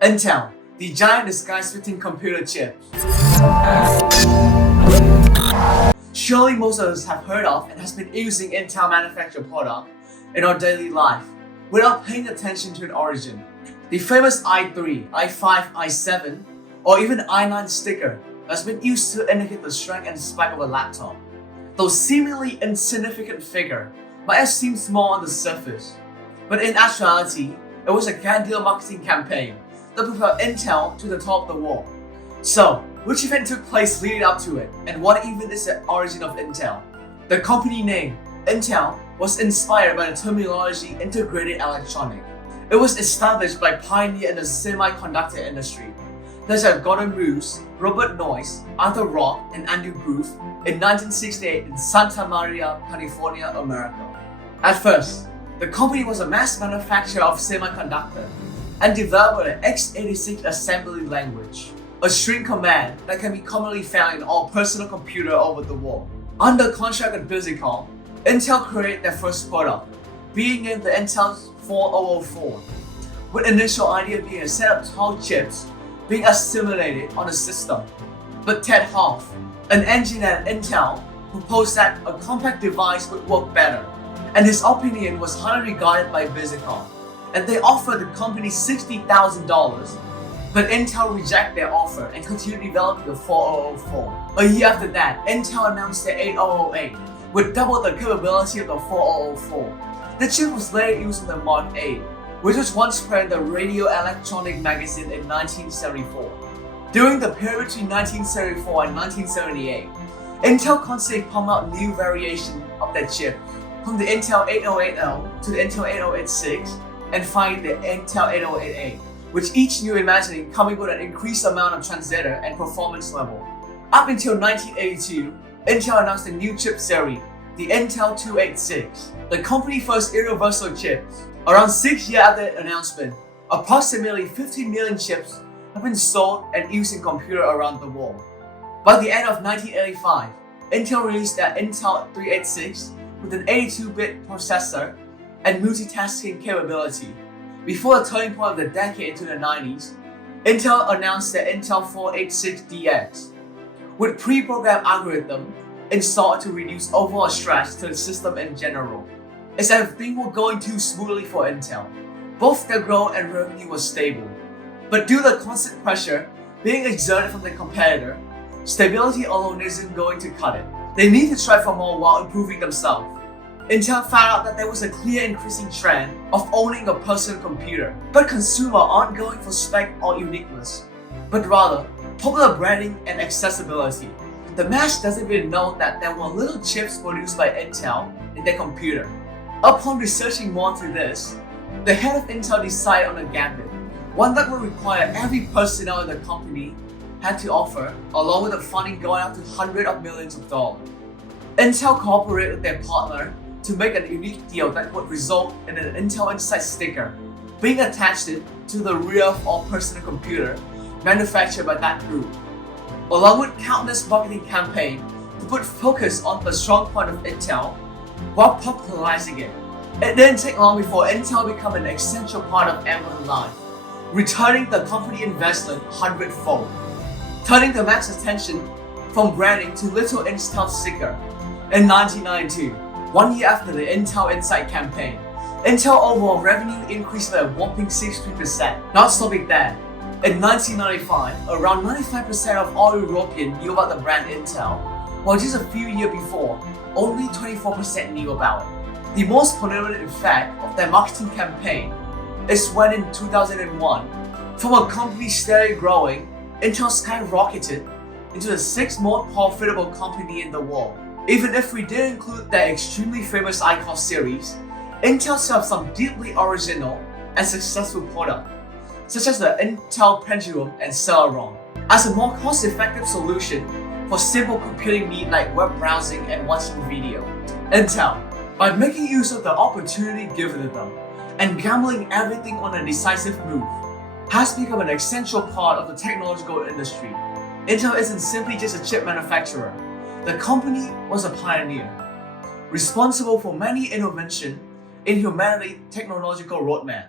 Intel, the giant disguise-fitting computer chip. Surely most of us have heard of and has been using Intel manufactured product in our daily life without paying attention to its origin. The famous i3, i5, i7, or even i9 sticker has been used to indicate the strength and spec of a laptop. Those seemingly insignificant figure might have seemed small on the surface, but in actuality, it was a grandiose marketing campaign that propelled Intel to the top of the world. So, which event took place leading up to it, and what even is the origin of Intel? The company name, Intel, was inspired by the terminology integrated electronic. It was established by pioneers in the semiconductor industry, such as Gordon Roos, Robert Noyce, Arthur Rock, and Andrew Groove in 1968 in Santa Maria, California, America. At first, the company was a mass manufacturer of semiconductor and developed an x86 assembly language, a string command that can be commonly found in all personal computers over the world. Under contract with Busicom, Intel created their first product, being named the Intel 4004, with initial idea being a set of 12 chips being assimilated on the system. But Ted Hoff, an engineer at Intel, proposed that a compact device would work better, and his opinion was highly regarded by Busicom, and they offered the company $60,000, but Intel rejected their offer and continued developing the 4004. A year after that, Intel announced the 8008, with double the capability of the 4004. The chip was later used in the Mark 8, which was once printed in the Radio Electronic magazine in 1974. During the period between 1974 and 1978, Intel constantly pumped out new variations of that chip, from the Intel 8080 to the Intel 8086, and finally the Intel 8088, which each new imagining coming with an increased amount of transistor and performance level. Up until 1982, Intel announced a new chip series, the Intel 286, the company's first universal chip. Around 6 years after the announcement, approximately 15 million chips have been sold and used in computers around the world. By the end of 1985, Intel released the Intel 386 with an 82-bit processor and multitasking capability. Before the turning point of the decade into the 90s, Intel announced the Intel 486DX, with pre-programmed algorithm installed to reduce overall stress to the system in general. As if things were going too smoothly for Intel, both their growth and revenue was stable. But due to the constant pressure being exerted from the competitor, stability alone isn't going to cut it. They need to strive for more while improving themselves. Intel found out that there was a clear increasing trend of owning a personal computer, but consumers aren't going for spec or uniqueness, but rather popular branding and accessibility. The mass doesn't even know that there were little chips produced by Intel in their computer. Upon researching more to this, the head of Intel decided on a gambit, one that would require every personnel in the company had to offer, along with the funding going up to hundreds of millions of dollars. Intel cooperated with their partner to make a unique deal that would result in an Intel Insight sticker being attached to the rear of all personal computer manufactured by that group, along with countless marketing campaigns to put focus on the strong point of Intel while popularizing it. It didn't take long before Intel became an essential part of everyone's life, returning the company investment 100-fold, turning the mass attention from branding to little Intel sticker. In 1992, 1 year after the Intel Insight campaign, Intel overall revenue increased by a whopping 63%. Not stopping there, in 1995, around 95% of all Europeans knew about the brand Intel, while just a few years before, only 24% knew about it. The most prominent effect of their marketing campaign is when in 2001, from a company steadily growing, Intel skyrocketed into the 6th most profitable company in the world. Even if we did include their extremely famous Icon series, Intel still have some deeply original and successful products, such as the Intel Pendulum and Celeron, as a more cost-effective solution for simple computing needs like web browsing and watching video. Intel, by making use of the opportunity given to them and gambling everything on a decisive move, has become an essential part of the technological industry. Intel isn't simply just a chip manufacturer. The company was a pioneer, responsible for many innovations in humanity's technological roadmap.